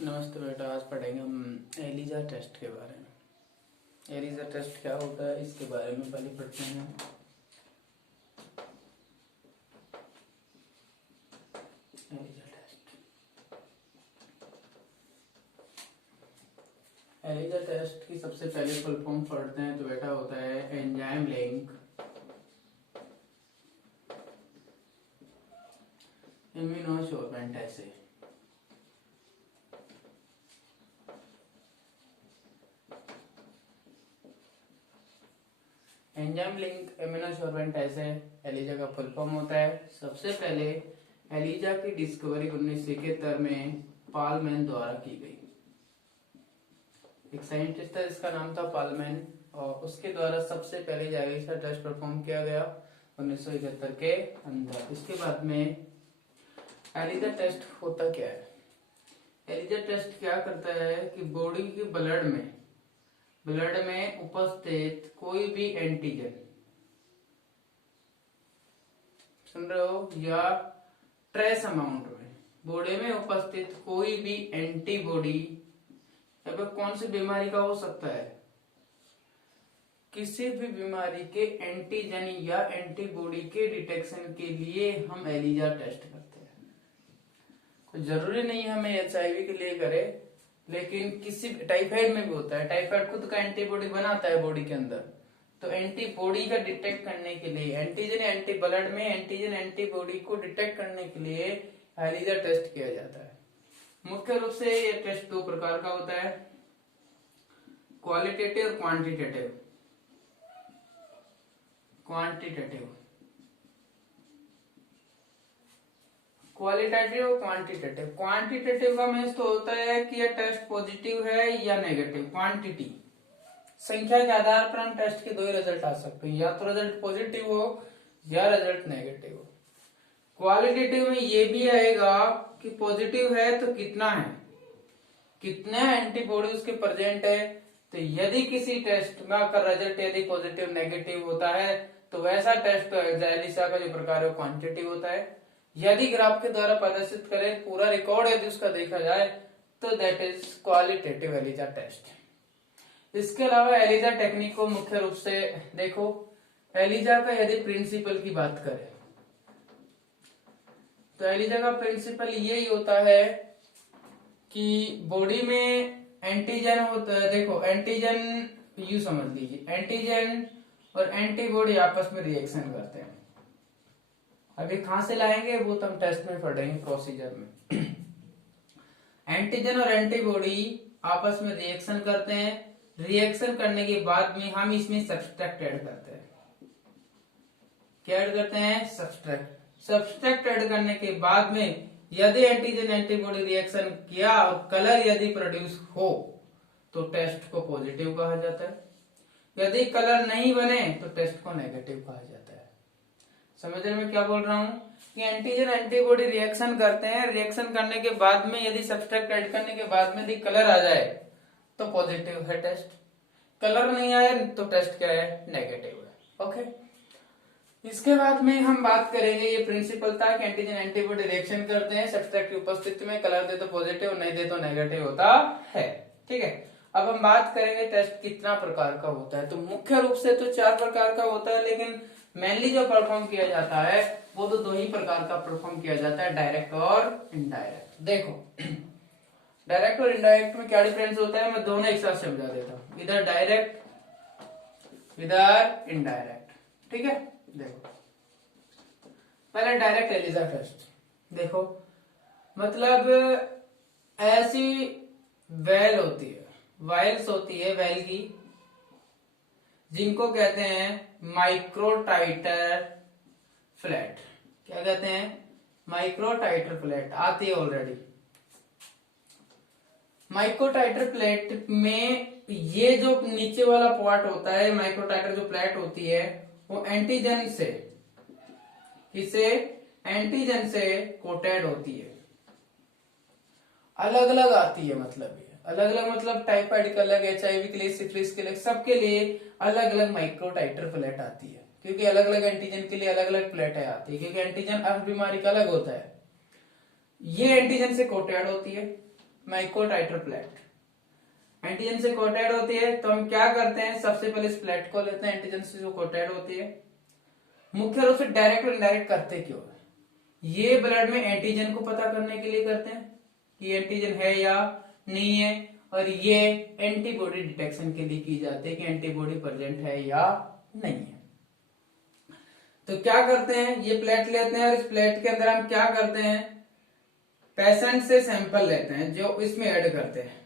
नमस्ते बेटा, आज पढ़ेंगे हम एलिजा टेस्ट के बारे में। एलिजा टेस्ट क्या होता है इसके बारे में पहले पढ़ते हैं। एलिजा टेस्ट एलिजा टेस्ट की सबसे पहले फुल फॉर्म पढ़ते हैं तो बेटा होता है एंजाइम लिंक इम्यूनोसोर्बेंट ऐसे। एंजाइम लिंक इम्यूनोसोर्बेंट ऐसे एलिजा का फुल फॉर्म होता है। सबसे पहले एलिजा की डिस्कवरी 1971 में पालमैन द्वारा की गई। एक साइंटिस्ट था जिसका नाम था पालमैन और उसके द्वारा सबसे पहले जाइसा टेस्ट परफॉर्म किया गया 1971 के अंदर। इसके बाद में एलिजा टेस्ट होता क्या है? एलिजा टेस्ट क्या करता है कि बॉडी के ब्लड में उपस्थित कोई भी एंटीजन, सुन रहे हो, या ट्रेस अमाउंट में बॉडी में उपस्थित कोई भी एंटीबॉडी या फिर कौन सी बीमारी का हो सकता है, किसी भी बीमारी के एंटीजन या एंटीबॉडी के डिटेक्शन के लिए हम एलिजा टेस्ट करते हैं। कोई जरूरी नहीं है हमें HIV के लिए करे, लेकिन किसी टाइफाइड में भी होता है। टाइफाइड खुद का एंटीबॉडी बनाता है बॉडी के अंदर, तो एंटीबॉडी का डिटेक्ट करने के लिए एंटीजन ब्लड में एंटीजन एंटीबॉडी को डिटेक्ट करने के लिए एलिजा टेस्ट किया जाता है। मुख्य रूप से ये टेस्ट दो प्रकार का होता है, क्वालिटेटिव और क्वांटिटेटिव। क्वालिटेटिव और क्वांटिटेटिव। क्वांटिटेटिव का मीन्स तो होता है कि यह टेस्ट पॉजिटिव है या नेगेटिव। क्वांटिटी, संख्या के आधार पर हम टेस्ट के दो ही रिजल्ट आ सकते हैं, या तो रिजल्ट पॉजिटिव हो या रिजल्ट नेगेटिव हो। क्वालिटेटिव में ये भी आएगा कि पॉजिटिव है तो कितना है, कितने एंटीबॉडी उसके प्रेजेंट है। तो यदि किसी टेस्ट में का रिजल्ट यदि पॉजिटिव नेगेटिव होता है तो वैसा टेस्ट तो एलिजा का जो प्रकार है क्वांटिटेटिव होता है। यदि ग्राफ के द्वारा प्रदर्शित करें पूरा रिकॉर्ड यदि उसका देखा जाए तो that is qualitative ELISA test. इसके अलावा एलिजा टेक्निक को मुख्य रूप से देखो। एलिजा का यदि प्रिंसिपल की बात करें तो एलिजा का प्रिंसिपल यही होता है कि बॉडी में एंटीजन होता है। देखो एंटीजन यू समझ लीजिए, एंटीजन और एंटीबॉडी आपस में रिएक्शन करते हैं। अभी कहां से लाएंगे वो तो हम टेस्ट में पढ़ेंगे प्रोसीजर में। एंटीजन और एंटीबॉडी आपस में रिएक्शन करते हैं। रिएक्शन करने के बाद में हम इसमें सब्सट्रैक्ट ऐड करते हैं। क्या ऐड करते हैं? सब्सट्रैक्ट ऐड करने के बाद में यदि एंटीजन एंटीबॉडी रिएक्शन किया और कलर यदि प्रोड्यूस हो तो टेस्ट को पॉजिटिव कहा जाता है। यदि कलर नहीं बने तो टेस्ट को नेगेटिव कहा जाता है। समझने में क्या बोल रहा हूं कि एंटीजन एंटीबॉडी रिएक्शन करते हैं। रिएक्शन करने के बाद में यदि सब्सट्रैक्ट ऐड करने के बाद में यदि कलर आ जाए तो पॉजिटिव है टेस्ट, कलर नहीं आए तो टेस्ट क्या है? नेगेटिव है। ओके, इसके बाद में हम बात करेंगे, ये प्रिंसिपल था कि एंटीजन एंटीबॉडी रिएक्शन करते हैं, सब्सट्रैक्ट की उपस्थिति में कलर दे तो पॉजिटिव, नहीं दे तो नेगेटिव होता है। ठीक है, अब हम बात करेंगे टेस्ट कितना प्रकार का होता है। तो मुख्य रूप से तो 4 प्रकार का होता है, लेकिन मेनली जो परफॉर्म किया जाता है वो तो 2 ही प्रकार का परफॉर्म किया जाता है, डायरेक्ट और इनडायरेक्ट। देखो डायरेक्ट और इनडायरेक्ट में क्या डिफरेंस होता है, मैं दोनों एक साथ समझा देता हूं, इधर डायरेक्ट इधर इनडायरेक्ट। ठीक है, देखो पहले डायरेक्ट एलिजा टेस्ट। देखो मतलब ऐसी वेल होती है, वायल्स होती है वेल की, जिनको कहते हैं माइक्रोटाइटर फ्लैट। क्या कहते हैं? Microtitre flat. आती है ऑलरेडी। माइक्रोटाइटर फ्लैट में ये जो नीचे वाला पार्ट होता है, माइक्रोटाइटर जो फ्लैट होती है वो एंटीजन से, किसे? एंटीजन से कोटेड होती है। अलग अलग आती है, मतलब अलग अलग मतलब टाइफाइड का अलग, HIV के लिए, सिफिलिस के लिए, सबके लिए अलग अलग माइक्रोटाइटर फ्लैट आती है, क्योंकि अलग अलग एंटीजन के लिए अलग अलग फ्लैट आती है, क्योंकि एंटीजन हर बीमारी का अलग होता है। ये एंटीजन से कोटेड होती है, माइक्रोटाइटर प्लेट एंटीजन से कोटेड होती है, तो हम क्या करते हैं, सबसे पहले इस प्लेट को लेते हैं एंटीजन से जो कोटेड होती है। मुख्य रूप से डायरेक्ट और इनडायरेक्ट करते क्यों है, ये ब्लड में एंटीजन को पता करने के लिए करते हैं कि एंटीजन है या नहीं है, और ये एंटीबॉडी डिटेक्शन के लिए की जाती है कि एंटीबॉडी प्रेजेंट है या नहीं है। तो क्या करते हैं, ये प्लेट लेते हैं और इस प्लेट के अंदर हम क्या करते हैं, पेशेंट से सैंपल लेते हैं जो इसमें ऐड करते हैं।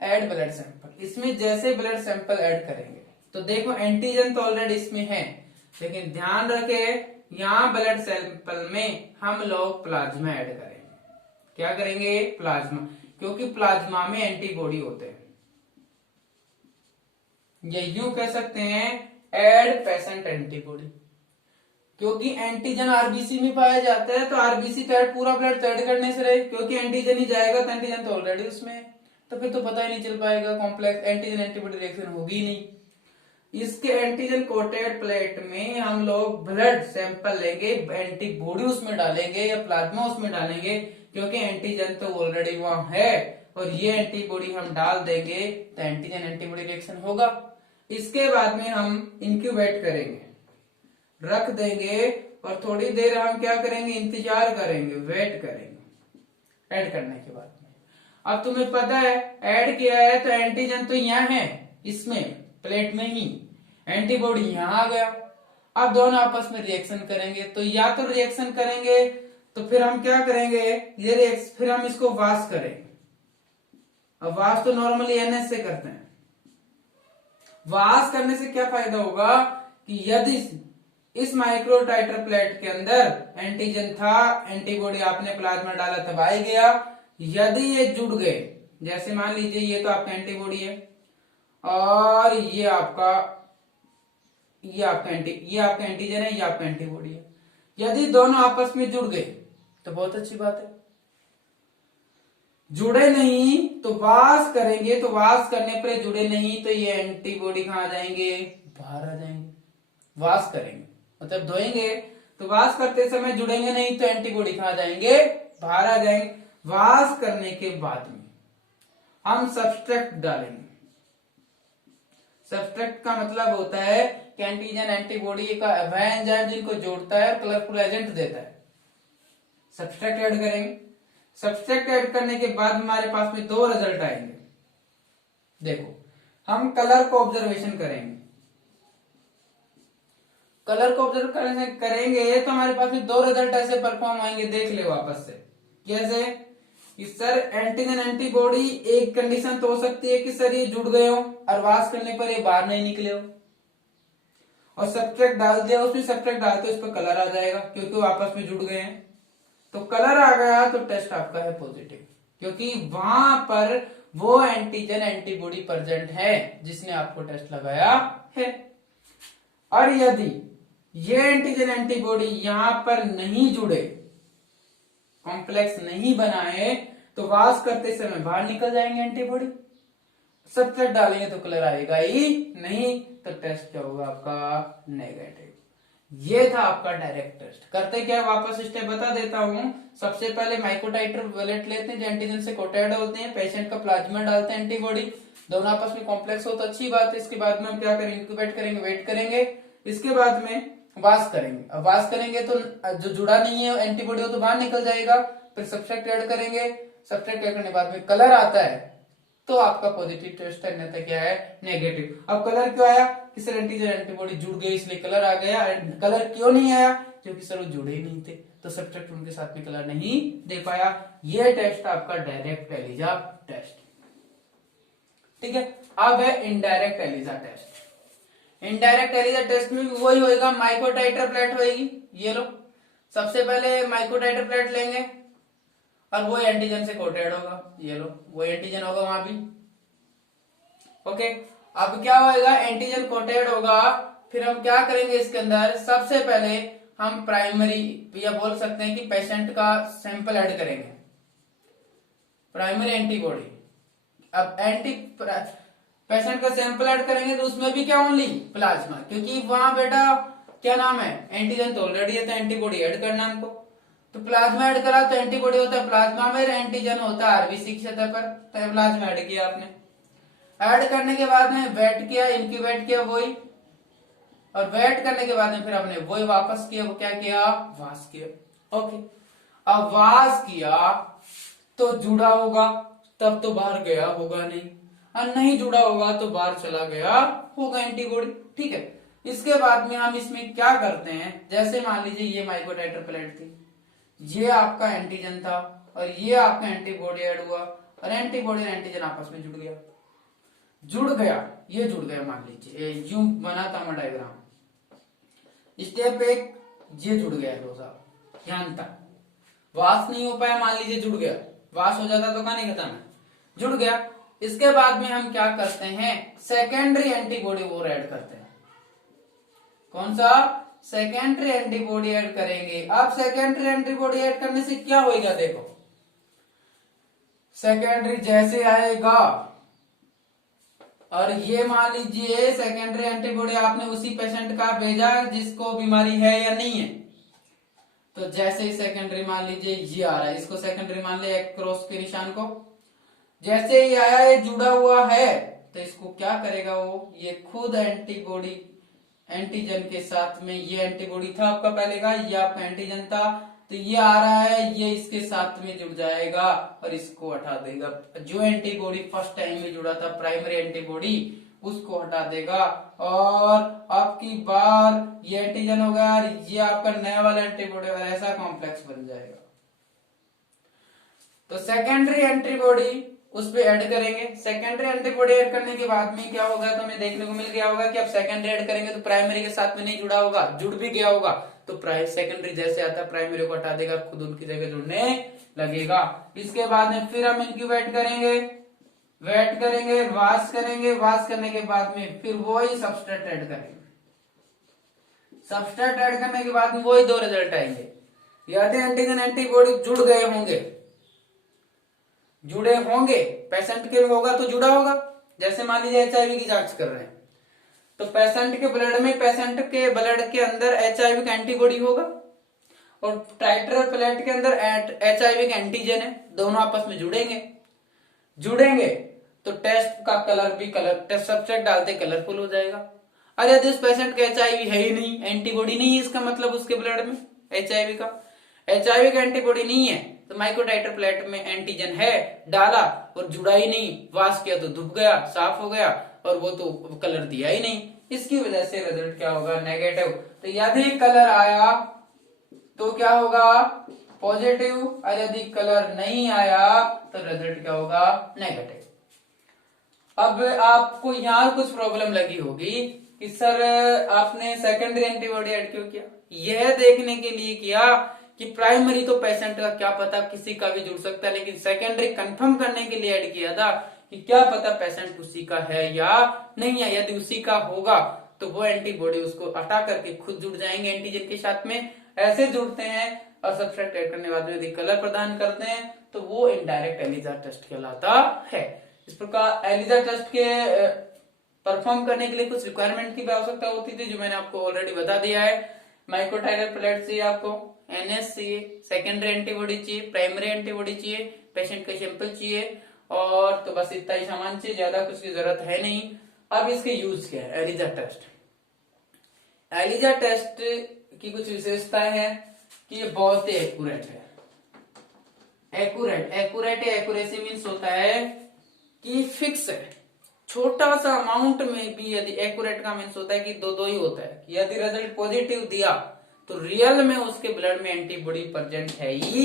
ऐड ब्लड सैंपल, इसमें जैसे ब्लड सैंपल ऐड करेंगे तो देखो एंटीजन तो ऑलरेडी इसमें है, लेकिन ध्यान रखे यहां ब्लड सैंपल में हम लोग प्लाज्मा ऐड करेंगे। क्या करेंगे, प्लाज्मा, क्योंकि प्लाज्मा में एंटीबॉडी होते हैं। ये यूं कह सकते हैं ऐड पेशेंट एंटीबॉडी, क्योंकि एंटीजन आरबीसी में पाया जाता है, तो आरबीसी का पूरा ब्लड ऐड करने से रहे, क्योंकि एंटीजन ही जाएगा तो एंटीजन तो ऑलरेडी उसमें है, तो फिर तो पता ही नहीं चल पाएगा, कॉम्प्लेक्स एंटीजन एंटीबॉडी रिएक्शन होगी ही नहीं। इसके एंटीजन कोटेड प्लेट में हम लोग ब्लड सैंपल लेंगे, एंटीबॉडी उसमें डालेंगे या प्लाज्मा उसमें डालेंगे, क्योंकि एंटीजन तो ऑलरेडी वहां है, और ये एंटीबॉडी हम डाल देंगे तो एंटीजन एंटीबॉडी रिएक्शन होगा। इसके बाद में हम इंक्यूबेट करेंगे, रख देंगे, और थोड़ी देर हम क्या करेंगे, इंतजार करेंगे, वेट करेंगे ऐड करने के बाद में। अब तुम्हें पता है ऐड किया है तो एंटीजन तो यहाँ है इसमें प्लेट में ही, एंटीबॉडी यहाँ आ गया। अब दोनों आपस में रिएक्शन करेंगे, तो या तो रिएक्शन करेंगे तो फिर हम क्या करेंगे, ये रिएक्शन फिर हम इसको वाश करेंगे। अब वाश तो नॉर्मली एनएस से करते हैं। वाश करने से क्या फायदा होगा कि यदि इस माइक्रोटाइटर प्लेट के अंदर एंटीजन था, एंटीबॉडी आपने प्लाज्मा डाला तब आ गया, यदि ये जुड़ गए, जैसे मान लीजिए ये तो आपका एंटीबॉडी है और ये आपका एंटीजन है, ये आपका एंटीबॉडी है, यदि दोनों आपस में जुड़ गए तो बहुत अच्छी बात है। जुड़े नहीं तो वाश करेंगे, तो वाश करने पर जुड़े नहीं तो ये एंटीबॉडी कहां आ जाएंगे, बाहर आ जाएंगे। वाश करेंगे मतलब धोएंगे, तो वाश करते समय जुड़ेंगे नहीं तो एंटीबॉडी कहां जाएंगे, बाहर आ जाएंगे। वाश करने के बाद में हम सब्सट्रैक्ट डालेंगे। सब्सट्रैक्ट का मतलब होता है कि एंटीजन एंटीबॉडी का वह एंजाइम जिनको जोड़ता है और कलरफुल एजेंट देता है। सब्सट्रैक्ट ऐड करेंगे। सब्सट्रैक्ट ऐड करने के बाद हमारे पास में दो रिजल्ट आएंगे। देखो हम कलर को ऑब्जर्वेशन करेंगे, कलर को ऑब्जर्व करेंगे तो हमारे पास में दो रिजल्ट ऐसे परफॉर्म आएंगे, देख ले वापस से। जैसे कि सर एंटीजन एंटीबॉडी, एक कंडीशन तो हो सकती है कि सर ये जुड़ गए हो और वाश करने पर ये बाहर नहीं निकले हो, और सब्सट्रैक्ट डाल दिया, उसमें सब्सट्रैक्ट डालते उस पर कलर आ जाएगा क्योंकि वो आपस में जुड़ गए हैं। तो कलर आ गया तो टेस्ट आपका है पॉजिटिव, क्योंकि वहां पर वो एंटीजन एंटीबॉडी प्रेजेंट है जिसने आपको टेस्ट लगाया है। और यदि ये एंटीजन एंटीबॉडी यहां पर नहीं जुड़े, कॉम्प्लेक्स नहीं बनाए, तो वाश करते समय बाहर निकल जाएंगे एंटीबॉडी। सब्सट्रैक्ट डालेंगे तो कलर आएगा ही नहीं, तो टेस्ट क्या होगा आपका, नेगेटिव। ये था आपका डायरेक्ट टेस्ट। करते क्या है, वापस स्टेप बता देता हूं। सबसे पहले माइक्रोटाइटर प्लेट लेते हैं जो एंटीजन से कोटेड होते हैं, पेशेंट का प्लाज्मा डालते हैं, एंटीबॉडी, दोनों आपस में कॉम्प्लेक्स हो तो अच्छी बात है। इसके बाद में हम क्या करेंगे, इंक्यूबेट करेंगे, वेट करेंगे। इसके बाद में वाश करेंगे। अब वाश करेंगे तो जो जुड़ा नहीं है एंटीबॉडी हो तो बाहर निकल जाएगा। फिर सब्सट्रैक्ट ऐड करेंगे। सब्सट्रैक्ट ऐड करने के बाद में कलर आता है तो आपका पॉजिटिव टेस्ट है, नहीं क्या है, नेगेटिव। अब कलर क्यों आया कि सर एंटीजन एंटीबॉडी जुड़ गई इसलिए कलर आ गया। कलर क्यों नहीं आया, क्योंकि सर वो जुड़े ही नहीं थे, तो सब्सट्रैक्ट उनके साथ में कलर नहीं दे पाया। ये टेस्ट आपका डायरेक्ट एलिजा टेस्ट। ठीक है, अब है indirect ELISA test. Indirect ELISA test में भी वही होएगा, माइक्रोटाइटर प्लेट होएगी। ये लो, सबसे पहले माइक्रोटाइटर प्लेट लेंगे और वो एंटीजन से कोटेड होगा। ये लो, वो एंटीजन होगा वहां भी। ओके, अब क्या होएगा, एंटीजन कोटेड होगा। फिर हम क्या करेंगे, इसके अंदर सबसे पहले हम प्राइमरी या बोल सकते हैं कि पेशेंट का सैंपल ऐड करेंगे, प्राइमरी एंटीबॉडी। अब पेशेंट का सैंपल ऐड करेंगे तो उसमें भी क्या, ओनली प्लाज्मा, क्योंकि वहां बेटा क्या नाम है, एंटीजन तो ऑलरेडी है तो एंटीबॉडी ऐड करना हमको। तो प्लाज्मा ऐड करा तो एंटीबॉडी होता है प्लाज्मा में, एंटीजन होता है आरबीसी की सतह पर। तो प्लाज्मा ऐड किया आपने, ऐड करने के बाद में वेट किया, इंक्यूबेट किया वही, और वेट करने के बाद में फिर आपने वही वापस किया, वो क्या किया, वास किया। ओके, अब वास किया तो जुड़ा होगा, तब तो बाहर गया होगा नहीं, और नहीं जुड़ा होगा तो बाहर चला गया होगा एंटीबॉडी। ठीक है, इसके बाद में हम इसमें क्या करते हैं, जैसे मान लीजिए ये माइक्रोटाइटर प्लेट थी, ये आपका एंटीजन था और ये आपका एंटीबॉडी ऐड हुआ, और एंटीबॉडी और एंटीजन आपस में जुड़ गया, ये जुड़ गया, मान लीजिए यूं बना था हमारा डायग्राम, स्टेप एक ये जुड़ गया दो साहब, ध्यान तक वास नहीं हो पाया, मान लीजिए जुड़ गया, वास हो जाता तो कहानी खत्म है, जुड़ गया। इसके बाद में हम क्या करते हैं, सेकेंडरी एंटीबॉडी वो ऐड करते हैं, कौन सा, सेकेंडरी एंटीबॉडी ऐड करेंगे। अब सेकेंडरी एंटीबॉडी ऐड करने से क्या होगा, देखो सेकेंडरी जैसे आएगा, और ये मान लीजिए सेकेंडरी एंटीबॉडी आपने उसी पेशेंट का भेजा जिसको बीमारी है या नहीं है, तो जैसे ही सेकेंडरी मान लीजिए ये आ रहा है, इसको सेकेंडरी मान लिया क्रॉस के निशान को, जैसे ही आया ये जुड़ा हुआ है, तो इसको क्या करेगा वो, ये खुद एंटीबॉडी एंटीजन के साथ में, ये एंटीबॉडी था आपका पहले का, ये आपका एंटीजन था, तो ये आ रहा है, ये इसके साथ में जुड़ जाएगा और इसको हटा देगा। जो एंटीबॉडी फर्स्ट टाइम में जुड़ा था प्राइमरी एंटीबॉडी, उसको हटा देगा, और आपकी बार ये एंटीजन होगा और ये आपका नया वाला एंटीबॉडी, और ऐसा कॉम्प्लेक्स बन जाएगा। तो सेकेंडरी एंटीबॉडी उस पे ऐड करेंगे, सेकेंडरी एंटीबॉडी ऐड करने के बाद में क्या होगा, तो हमें देखने को मिल गया होगा कि अब सेकेंडरी ऐड करेंगे तो प्राइमरी के साथ में नहीं जुड़ा होगा, जुड़ भी गया होगा, तो सेकेंडरी जैसे आता है प्राइमरी को हटा देगा, खुद उनकी जगह जुड़ने लगेगा। इसके बाद में फिर हम इंक्यूबेट करेंगे, वेट करेंगे, वाश करेंगे, वाश करने के बाद में फिर वही सबस्ट्रेट ऐड करेंगे, सबस्ट्रेट ऐड करने के बाद में वही दो रिजल्ट आएंगे, यदि एंटीजन एंटीबॉडी जुड़े होंगे पेशेंट के होगा तो जुड़ा होगा, जैसे मान लीजिए एचआईवी की जांच कर रहे हैं, तो पेशेंट के ब्लड के अंदर एचआईवी का एंटीबॉडी होगा, और टाइटर प्लेट के अंदर एचआईवी का एंटीजन है, दोनों आपस में जुड़ेंगे तो टेस्ट का टेस्ट सब्सट्रेट डालते कलरफुल हो जाएगा। और यदि उस पेशेंट का एचआईवी है ही नहीं, एंटीबॉडी नहीं है, इसका मतलब उसके ब्लड में एचआईवी का एंटीबॉडी नहीं है, तो माइक्रोटाइटर प्लेट में एंटीजन है, डाला और जुड़ा ही नहीं, वाश किया तो धुप गया, साफ हो गया, और वो तो कलर दिया ही नहीं, इसकी वजह से रिजल्ट क्या होगा, नेगेटिव। तो यदि कलर आया तो क्या होगा, पॉजिटिव, और यदि कलर नहीं आया तो रिजल्ट क्या होगा, नेगेटिव। अब आपको यहाँ कुछ प्रॉब्लम लगी होगी कि सर आपने सेकेंडरी एंटीबॉडी ऐड क्यों किया, यह देखने के लिए किया कि प्राइमरी तो पेशेंट का क्या पता किसी का भी जुड़ सकता है, लेकिन सेकेंडरी कंफर्म करने के लिए ऐड किया था कि क्या पता पेशेंट उसी का है या नहीं है, यदि उसी का होगा तो वो एंटीबॉडी उसको हटा करके खुद जुड़ जाएंगे एंटीजन के साथ में, ऐसे जुड़ते हैं, और सबस्ट्रेट ऐड करने के बाद यदि कलर प्रदान करते हैं तो वो इनडायरेक्ट एलिजा टेस्ट कहलाता है। इस प्रकार एलिजा टेस्ट के परफॉर्म करने के लिए कुछ रिक्वायरमेंट की आवश्यकता होती थी, जो मैंने आपको ऑलरेडी बता दिया है। माइक्रोटाइटर प्लेट चाहिए आपको, एनएस चाहिए, सेकेंडरी एंटीबॉडी चाहिए, प्राइमरी एंटीबॉडी चाहिए, पेशेंट का सैंपल चाहिए, और तो बस इतना ही सामान चाहिए, ज्यादा कुछ की जरूरत है नहीं। अब इसके यूज क्या है, एलिजा टेस्ट। एलिजा टेस्ट की कुछ विशेषताएं हैं कि ये बहुत ही एक्यूरेट है। एक्यूरेसी मीन्स होता है कि फिक्स है, छोटा सा अमाउंट में भी यदि एक्यूरेट का मीन्स होता है कि दो ही होता है, यदि रिजल्ट पॉजिटिव दिया तो रियल में उसके ब्लड में एंटीबॉडी प्रेजेंट है ही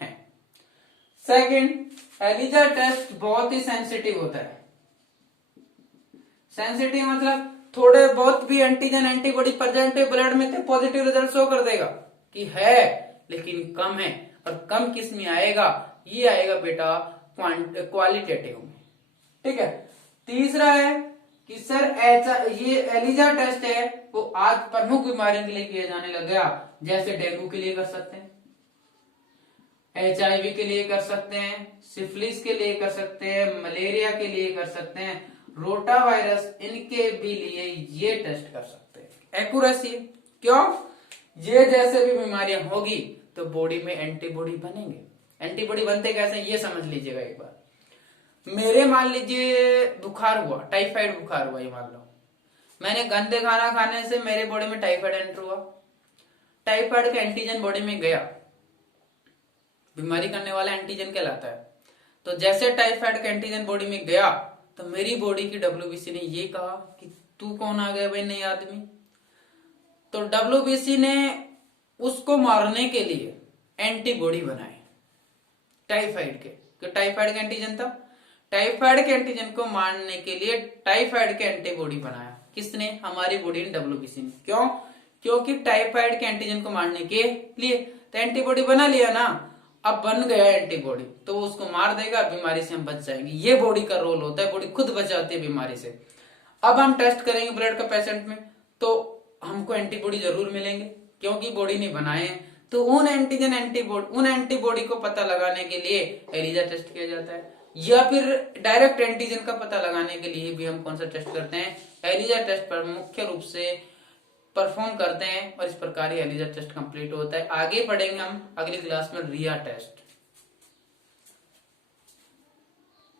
है। सेकंड, एलिजा टेस्ट बहुत ही सेंसिटिव होता है। सेंसिटिव मतलब थोड़े बहुत भी एंटीजन एंटीबॉडी प्रेजेंट है ब्लड में तो पॉजिटिव रिजल्ट शो कर देगा कि है, लेकिन कम है, और कम किस में आएगा, ये आएगा बेटा क्वालिटेटिव में। ठीक है। तीसरा है कि सर ये एलिजा टेस्ट है वो आज प्रमुख बीमारियों के लिए किया जाने लग गया, जैसे डेंगू के लिए कर सकते हैं, एचआईवी के लिए कर सकते हैं, सिफिलिस के लिए कर सकते हैं, मलेरिया के लिए कर सकते हैं, रोटा वायरस, इनके भी लिए ये टेस्ट कर सकते हैं। एक्यूरेसी क्यों? ये जैसे भी बीमारियां होगी तो बॉडी में एंटीबॉडी बनेंगे। एंटीबॉडी बनते कैसे ये समझ लीजिएगा एक बार। मेरे मान लीजिए बुखार हुआ, टाइफाइड बुखार हुआ, ये मान लो मैंने गंदे खाना खाने से मेरे बॉडी में टाइफाइड एंटर हुआ, टाइफाइड का एंटीजन बॉडी में गया, बीमारी करने वाला एंटीजन कहलाता है। तो जैसे टाइफाइड का एंटीजन बॉडी में गया तो मेरी बॉडी की डब्ल्यूबीसी ने ये कहा कि तू कौन आ गया भाई नई आदमी। तो डब्ल्यूबीसी ने उसको मारने के लिए एंटीबॉडी बनाए टाइफाइड के, क्योंकि टाइफाइड का एंटीजन था। टाइफाइड के एंटीजन को मारने के लिए टाइफाइड के एंटीबॉडी बनाया किसने? हमारी बॉडी ने, डब्ल्यूबीसी ने। क्यों? क्योंकि टाइफाइड के एंटीजन को मारने के लिए तो एंटीबॉडी बना लिया ना, अब बन गया एंटीबॉडी तो उसको मार देगा, बीमारी से हम बच जाएंगे। ये बॉडी का रोल होता है, बॉडी खुद बचाती है बीमारी से। अब हम टेस्ट करेंगे ब्लड का पेशेंट में तो हमको एंटीबॉडी जरूर मिलेंगे क्योंकि बॉडी ने बनाए हैं। तो उन एंटीबॉडी को पता लगाने के लिए एलिजा टेस्ट किया जाता है, या फिर डायरेक्ट एंटीजन का पता लगाने के लिए भी हम कौन सा टेस्ट करते हैं? एलिजा टेस्ट पर मुख्य रूप से परफॉर्म करते हैं और इस प्रकार ही एलिजा टेस्ट कंप्लीट होता है। आगे पढ़ेंगे हम अगली क्लास में रिया टेस्ट।